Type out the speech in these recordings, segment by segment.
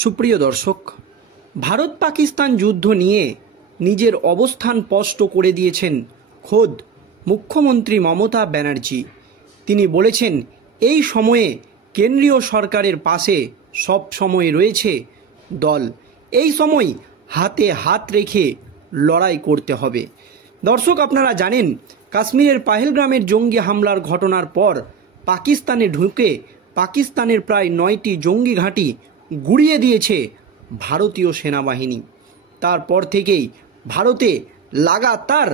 সুপ্রিয় দর্শক, ভারত পাকিস্তান যুদ্ধ নিয়ে নিজের অবস্থান স্পষ্ট করে দিয়েছেন খোদ মুখ্যমন্ত্রী মমতা ব্যানার্জি। তিনি বলেছেন, এই সময়ে কেন্দ্রীয় সরকারের পাশে সব সময় রয়েছে দল। এই সময় হাতে হাত রেখে লড়াই করতে হবে। দর্শক, আপনারা জানেন, কাশ্মীরের পাহেলগ্রামের জঙ্গি হামলার ঘটনার পর পাকিস্তানে ঢুকে পাকিস্তানের প্রায় 9টি জঙ্গি ঘাঁটি গুড়িয়ে দিয়েছে ভারতীয় সেনাবাহিনী। তারপর থেকেই ভারতে লাগাতার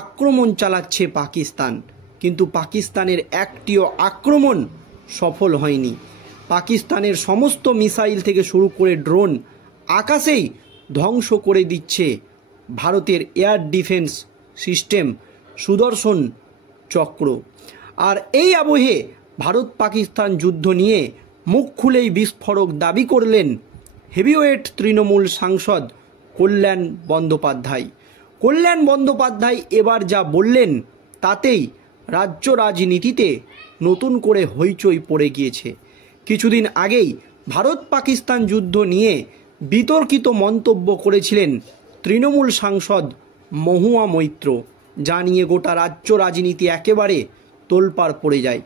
আক্রমণ চালাচ্ছে পাকিস্তান, কিন্তু পাকিস্তানের একটিও আক্রমণ সফল হয়নি। পাকিস্তানের সমস্ত মিসাইল থেকে শুরু করে ড্রোন আকাশেই ধ্বংস করে দিচ্ছে ভারতের এয়ার ডিফেন্স সিস্টেম সুদর্শন চক্র। আর এই আবহে ভারত পাকিস্তান যুদ্ধ নিয়ে মুখ খুলেই বিস্ফোরক দাবি করলেন হেভিওয়েট তৃণমূল সাংসদ কল্যাণ বন্দ্যোপাধ্যায়। কল্যাণ বন্দ্যোপাধ্যায় এবার যা বললেন তাতেই রাজ্য রাজনীতিতে নতুন করে হইচই পড়ে গিয়েছে। কিছুদিন আগেই ভারত পাকিস্তান যুদ্ধ নিয়ে বিতর্কিত মন্তব্য করেছিলেন তৃণমূল সাংসদ মহুয়া মৈত্র, যা নিয়ে গোটা রাজ্য রাজনীতি একেবারে তোলপাড় পড়ে যায়।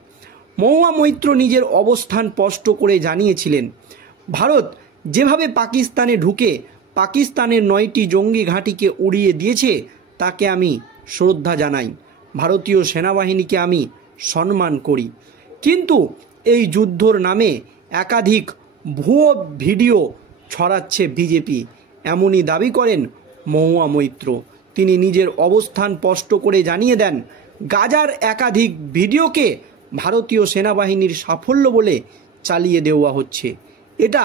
মহুয়া মৈত্র নিজের অবস্থান স্পষ্ট করে জানিয়েছিলেন, ভারত যেভাবে পাকিস্তানে ঢুকে পাকিস্তানের 9টি জঙ্গি ঘাঁটিকে উড়িয়ে দিয়েছে তাকে আমি শ্রদ্ধা জানাই, ভারতীয় সেনাবাহিনীকে আমি সম্মান করি। কিন্তু এই যুদ্ধর নামে একাধিক ভুয়ো ভিডিও ছড়াচ্ছে বিজেপি, এমনই দাবি করেন মহুয়া মৈত্র। তিনি নিজের অবস্থান স্পষ্ট করে জানিয়ে দেন, গাজার একাধিক ভিডিওকে ভারতীয় সেনাবাহিনীর সাফল্য বলে চালিয়ে দেওয়া হচ্ছে, এটা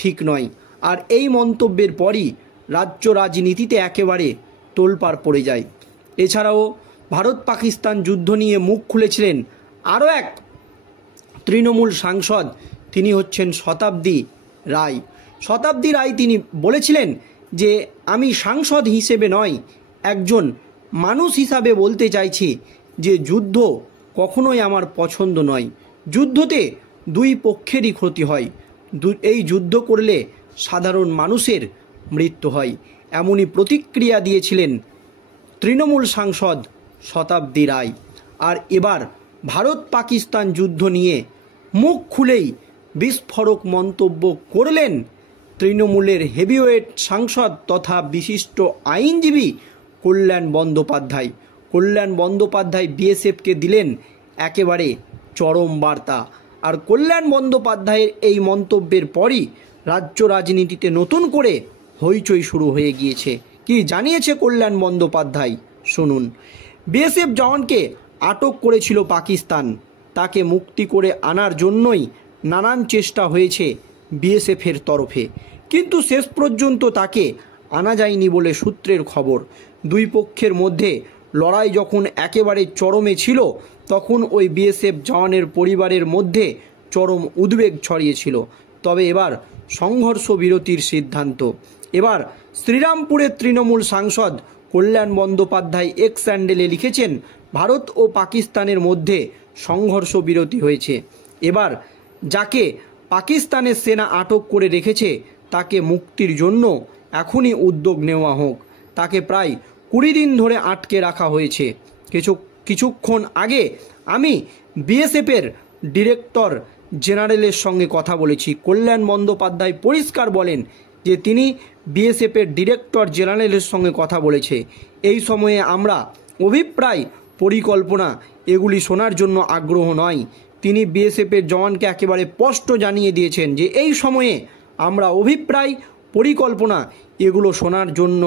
ঠিক নয়। আর এই মন্তব্যের পরই রাজ্য রাজনীতিতে একেবারে তোলপাড় পড়ে যায়। এছাড়াও ভারত পাকিস্তান যুদ্ধ নিয়ে মুখ খুলেছিলেন আরও এক তৃণমূল সাংসদ, তিনি হচ্ছেন শতাব্দী রায়। শতাব্দী রায় তিনি বলেছিলেন যে, আমি সাংসদ হিসেবে নয়, একজন মানুষ হিসাবে বলতে চাইছি যে যুদ্ধ কখনোই আমার পছন্দ নয়। যুদ্ধতে দুই পক্ষেরই ক্ষতি হয়, এই যুদ্ধ করলে সাধারণ মানুষের মৃত্যু হয়। এমনই প্রতিক্রিয়া দিয়েছিলেন তৃণমূল সাংসদ শতাব্দী রায়। আর এবার ভারত পাকিস্তান যুদ্ধ নিয়ে মুখ খুলেই বিস্ফোরক মন্তব্য করলেন তৃণমূলের হেভিওয়েট সাংসদ তথা বিশিষ্ট আইনজীবী কল্যাণ বন্দ্যোপাধ্যায়। কল্যাণ বন্দ্যোপাধ্যায় বিএসএফকে দিলেন একেবারে চরম বার্তা। আর কল্যাণ বন্দ্যোপাধ্যায়ের এই মন্তব্যের পরই রাজ্য রাজনীতিতে নতুন করে হইচই শুরু হয়ে গিয়েছে। কি জানিয়েছে কল্যাণ বন্দ্যোপাধ্যায়, শুনুন। বিএসএফ জওয়ানকে আটক করেছিল পাকিস্তান, তাকে মুক্তি করে আনার জন্যই নানান চেষ্টা হয়েছে বিএসএফের তরফে, কিন্তু শেষ পর্যন্ত তাকে আনা যায়নি বলে সূত্রের খবর। দুই পক্ষের মধ্যে লড়াই যখন একেবারে চরমে ছিল, তখন ওই বিএসএফ জওয়ানের পরিবারের মধ্যে চরম উদ্বেগ ছড়িয়েছিল। তবে এবার সংঘর্ষ বিরতির সিদ্ধান্ত। এবার শ্রীরামপুরের তৃণমূল সাংসদ কল্যাণ বন্দ্যোপাধ্যায় এক্স হ্যান্ডেলে লিখেছেন, ভারত ও পাকিস্তানের মধ্যে সংঘর্ষ বিরতি হয়েছে। এবার যাকে পাকিস্তানের সেনা আটক করে রেখেছে তাকে মুক্তির জন্য এখনই উদ্যোগ নেওয়া হোক। তাকে প্রায় 20 দিন ধরে আটকে রাখা হয়েছে। কিছুক্ষণ আগে আমি বিএসএফের ডিরেক্টর জেনারেলের সঙ্গে কথা বলেছি। কল্যাণ বন্দ্যোপাধ্যায় পরিষ্কার বলেন যে তিনি বিএসএফের ডিরেক্টর জেনারেলের সঙ্গে কথা বলেছে। এই সময়ে আমরা অভিপ্রায় পরিকল্পনা এগুলি শোনার জন্য আগ্রহ নয়। তিনি বিএসএফের জওয়ানকে একেবারে স্পষ্ট জানিয়ে দিয়েছেন যে এই সময়ে আমরা অভিপ্রায় পরিকল্পনা এগুলো শোনার জন্য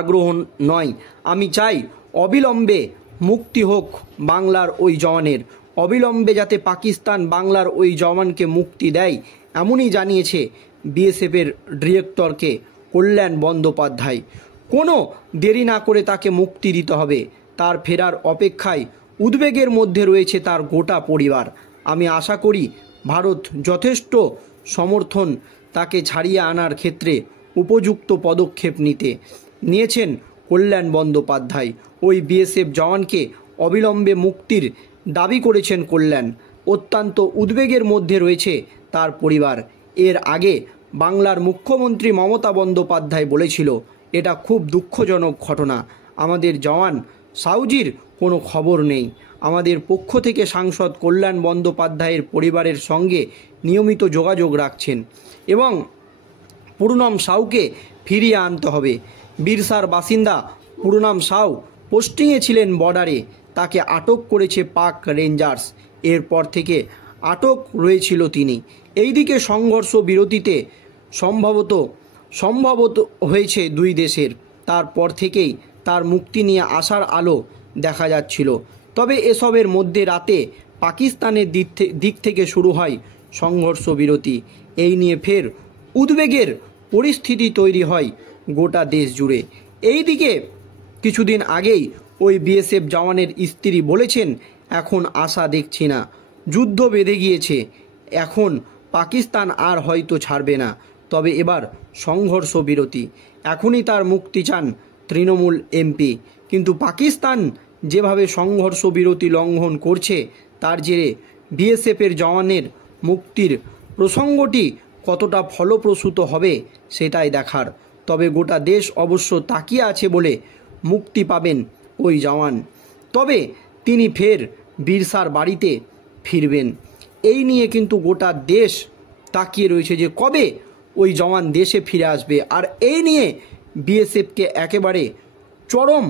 আগ্রহ নয়। আমি চাই অবিলম্বে মুক্তি হোক বাংলার ওই জওয়ানের, অবিলম্বে যাতে পাকিস্তান বাংলার ওই জওয়ানকে মুক্তি দেয়, এমনই জানিয়েছে বিএসএফের ডিরেক্টরকে কল্যাণ বন্দ্যোপাধ্যায়। কোনো দেরি না করে তাকে মুক্তি দিতে হবে। তার ফেরার অপেক্ষায় উদ্বেগের মধ্যে রয়েছে তার গোটা পরিবার। আমি আশা করি ভারত যথেষ্ট সমর্থন তাকে ছাড়িয়ে আনার ক্ষেত্রে উপযুক্ত পদক্ষেপ নিয়েছেন কল্যাণ বন্দ্যোপাধ্যায়। ওই বিএসএফ জওয়ানকে অবিলম্বে মুক্তির দাবি করেছেন কল্যাণ। অত্যন্ত উদ্বেগের মধ্যে রয়েছে তার পরিবার। এর আগে বাংলার মুখ্যমন্ত্রী মমতা বন্দ্যোপাধ্যায় বলেছিল, এটা খুব দুঃখজনক ঘটনা। আমাদের জওয়ান সাউজির কোনো খবর নেই। আমাদের পক্ষ থেকে সাংসদ কল্যাণ বন্দ্যোপাধ্যায়ের পরিবারের সঙ্গে নিয়মিত যোগাযোগ রাখছেন এবং পুরনম সাউকে ফিরিয়ে আনতে হবে। বিরসার বাসিন্দা পুরনম সাউ পোস্টিংয়ে ছিলেন বর্ডারে, তাকে আটক করেছে পাক রেঞ্জার্স। এরপর থেকে আটক রয়েছিল তিনি। এইদিকে সংঘর্ষ বিরতিতে সম্ভবত হয়েছে দুই দেশের, তারপর থেকেই তার মুক্তি নিয়ে আশার আলো দেখা যাচ্ছিল। তবে এসবের মধ্যে রাতে পাকিস্তানের দিক থেকে শুরু হয় সংঘর্ষ বিরতি। এই নিয়ে ফের উদ্বেগের পরিস্থিতি তৈরি হয় গোটা দেশ জুড়ে। এইদিকে কিছুদিন আগেই ওই বিএসএফ জওয়ানের স্ত্রী বলেছেন, এখন আশা দেখছি না, যুদ্ধ বেঁধে গিয়েছে, এখন পাকিস্তান আর হয়তো ছাড়বে না। তবে এবার সংঘর্ষ বিরতি, এখনই তার মুক্তি চান তৃণমূল এমপি। কিন্তু পাকিস্তান যেভাবে সংঘর্ষ বিরতি লঙ্ঘন করছে, তার জেরে বিএসএফের জওয়ানের মুক্তির প্রসঙ্গটি কতটা ফলপ্রসূ হবে সেটাই দেখার। তবে গোটা দেশ অবশ্য তাকিয়ে আছে বলে মুক্তি পাবেন ওই জওয়ান, তবে তিনি ফের বিরসার বাড়িতে ফিরবেন। এই নিয়ে কিন্তু গোটা দেশ তাকিয়ে রয়েছে যে কবে ওই জওয়ান দেশে ফিরে আসবে। আর এই নিয়ে বিএসএফকে একেবারে চরম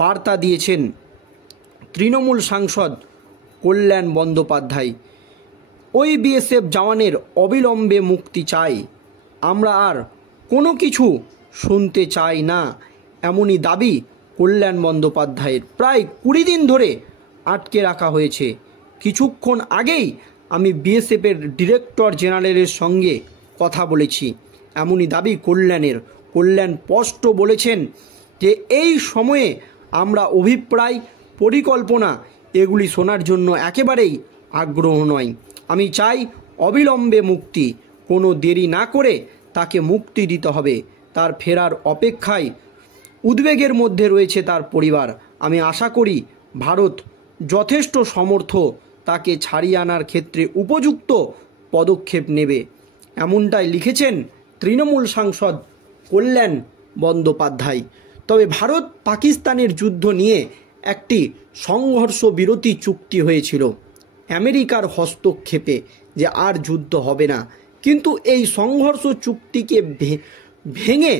বার্তা দিয়েছেন তৃণমূল সাংসদ কল্যাণ বন্দ্যোপাধ্যায়। ওই বিএসএফ জওয়ানের অবিলম্বে মুক্তি চাই, আমরা আর কোনো কিছু শুনতে চাই না, এমনই দাবি কল্যাণ বন্দ্যোপাধ্যায়ের। প্রায় 20 দিন ধরে আটকে রাখা হয়েছে। কিছুক্ষণ আগেই আমি বিএসএফের ডিরেক্টর জেনারেলের সঙ্গে কথা বলেছি, এমনই দাবি কল্যাণের। কল্যাণ স্পষ্ট বলেছেন যে এই সময়ে আমরা অভিপ্রায়, পরিকল্পনা এগুলি শোনার জন্য একেবারেই আগ্রহ নয়। আমি চাই অবিলম্বে মুক্তি, কোনো দেরি না করে তাকে মুক্তি দিতে হবে। তার ফেরার অপেক্ষায় উদ্বেগের মধ্যে রয়েছে তার পরিবার। আমি আশা করি ভারত যথেষ্ট সমর্থ তাকে ছাড়িয়ে আনার ক্ষেত্রে উপযুক্ত পদক্ষেপ নেবে, এমনটাই লিখেছেন তৃণমূল সাংসদ কল্যাণ বন্দ্যোপাধ্যায়। তবে ভারত পাকিস্তানের যুদ্ধ নিয়ে একটি সংঘর্ষ বিরতি চুক্তি হয়েছিল আমেরিকার হস্তক্ষেপে, যে আর যুদ্ধ হবে না। কিন্তু এই সংঘর্ষ চুক্তিকে ভেঙে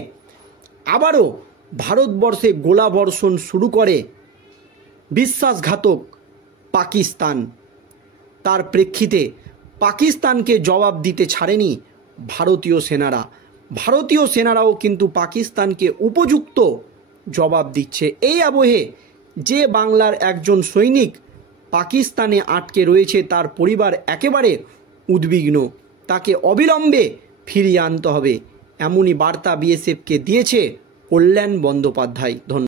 আবারও ভারতবর্ষে গোলাবর্ষণ শুরু করে বিশ্বাসঘাতক পাকিস্তান। তার প্রেক্ষিতে পাকিস্তানকে জবাব দিতে ছাড়েনি ভারতীয় সেনারাও কিন্তু পাকিস্তানকে উপযুক্ত জবাব দিচ্ছে। এই আবহে যে বাংলার একজন সৈনিক পাকিস্তানে আটকে রয়েছে, তার পরিবার একেবারে উদ্বিগ্ন, তাকে অবিলম্বে ফিরিয়ে আনতে হবে, এমনই বার্তা বিএসএফকে দিয়েছে কল্যাণ বন্দ্যোপাধ্যায়। ধন্যবাদ।